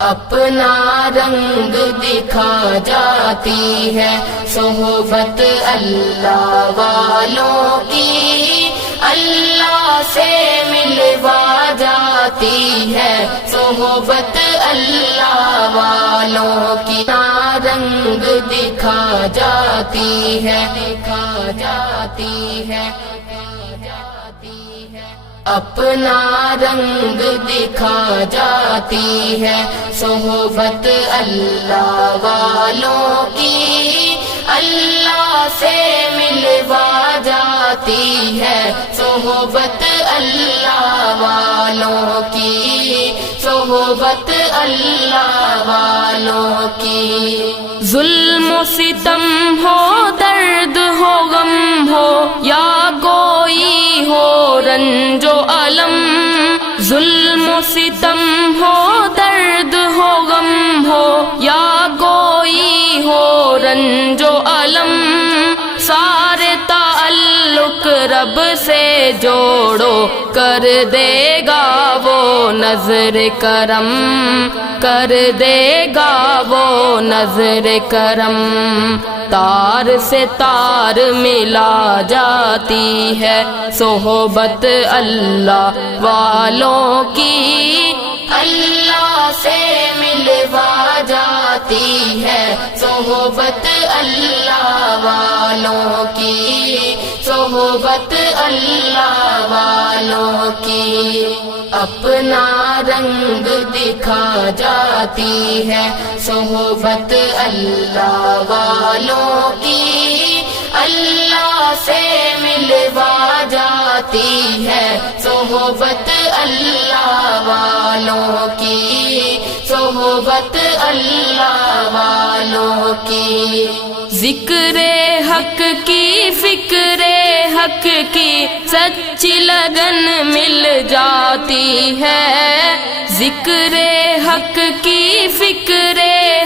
اپنا رنگ دکھا جاتی ہے صحبت اللہ والوں کی، اللہ سے ملوا جاتی ہے صحبت اللہ والوں کی، اپنا رنگ دکھا جاتی ہے، دکھا جاتی ہے، اپنا رنگ دکھا جاتی ہے صحبت اللہ والوں کی، اللہ سے ملوا جاتی ہے صحبت اللہ والوں کی، صحبت اللہ والوں کی۔ ظلم و ستم ہو، درد ہو، غم ہو، یا کوئی ہو رنج و الم، ظلم و ستم ہو، درد ہو، غم ہو، یا کوئی ہو رنج و الم، سارے تعلق رب سے جوڑو، کر دے گا وہ نظر کرم، کر دے گا وہ نظر کرم، تار سے تار ملا جاتی ہے صحبت اللہ والوں کی، اللہ سے ملوا جاتی ہے صحبت اللہ والوں کی، صحبت اللہ والوں کی، اپنا رنگ دکھا جاتی ہے صحبت اللہ والوں کی، اللہ سے ملوا جاتی ہے صحبت اللہ والوں کی، صحبت اللہ والوں کی۔ ذکر حق کی، فکر حق کی سچی لگن مل جاتی ہے، ذکر حق کی، فکر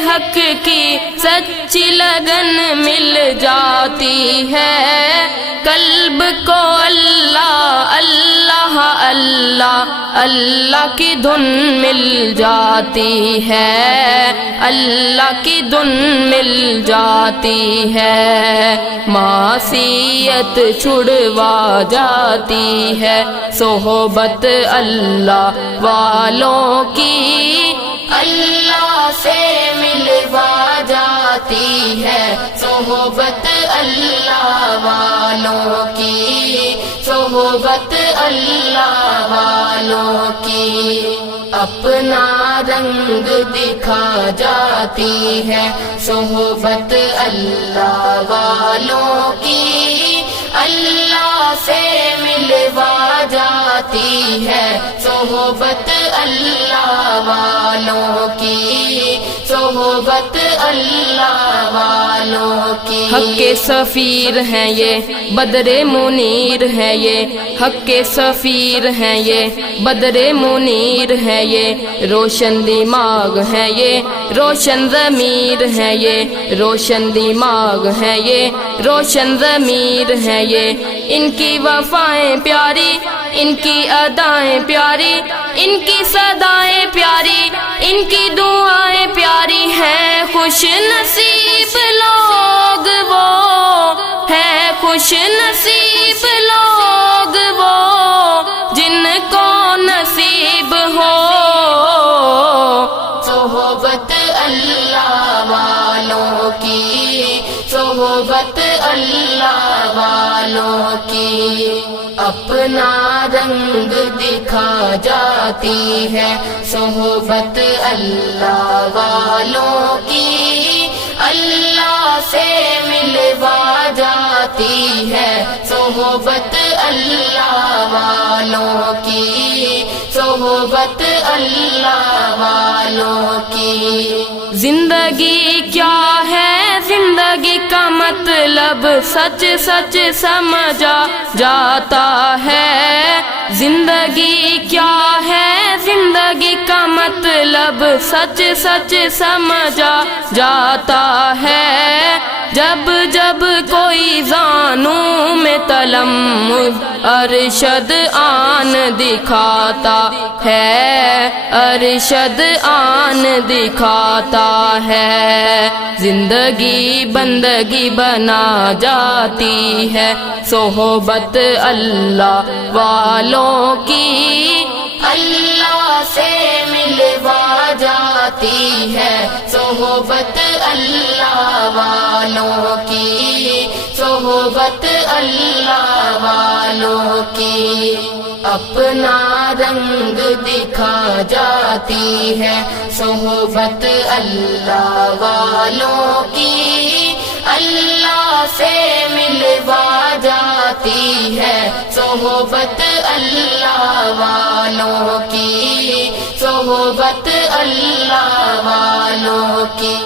حق کی سچی لگن مل جاتی ہے، قلب کو اللہ اللہ اللہ اللہ کی دھن مل جاتی ہے، اللہ کی دھن مل جاتی ہے، معصیت چھڑوا جاتی ہے صحبت اللہ والوں کی، اللہ سے ملوا جاتی ہے صحبت اللہ والوں کی، صحبت اللہ والوں کی، اپنا رنگ دکھا جاتی ہے صحبت اللہ والوں کی، اللہ سے ملوا جاتی ہے صحبت اللہ والوں کی، صحبت اللہ والوں کی۔ حق کے سفیر ہیں یہ، بدر منیر ہے یہ، حق کے سفیر ہیں یہ، بدر منیر ہے یہ، روشن دماغ ہے یہ، روشن ضمیر ہے یہ، روشن دماغ ہے یہ، روشن ضمیر ہے یہ، ان کی وفائیں پیاری، ان کی ادائیں پیاری، ان کی صدائیں پیاری، ان کی دعائیں پیاری ہیں، خوش نصیب لوگ وہ ہیں، خوش نصیب لوگ وہ جن کو نصیب ہو صحبت اللہ والوں کی، صحبت اللہ والوں کی، اپنا رنگ دکھا جاتی ہے صحبت اللہ والوں کی، اللہ سے ملوا جاتی ہے صحبت اللہ والوں کی، صحبت اللہ والوں کی۔ زندگی کیا ہے، زندگی کا مطلب سچ سچ سمجھا جاتا ہے، زندگی کیا ہے، زندگی کا مطلب سچ سچ سمجھا جاتا ہے، جب جب کوئی زانوں میں تلمذ ارشد آن دکھاتا ہے، ارشد آن دکھاتا ہے، زندگی بندگی بنا جاتی ہے، صحبت اللہ والوں کی اللہ سے ملوا جاتی ہے، صحبت اللہ والوں کی، صحبت اللہ والوں کی، اپنا رنگ دکھا جاتی ہے، صحبت اللہ والوں کی، اللہ سے ملوا جاتی ہے، صحبت اللہ والوں کی، صحبت اللہ والوں کی۔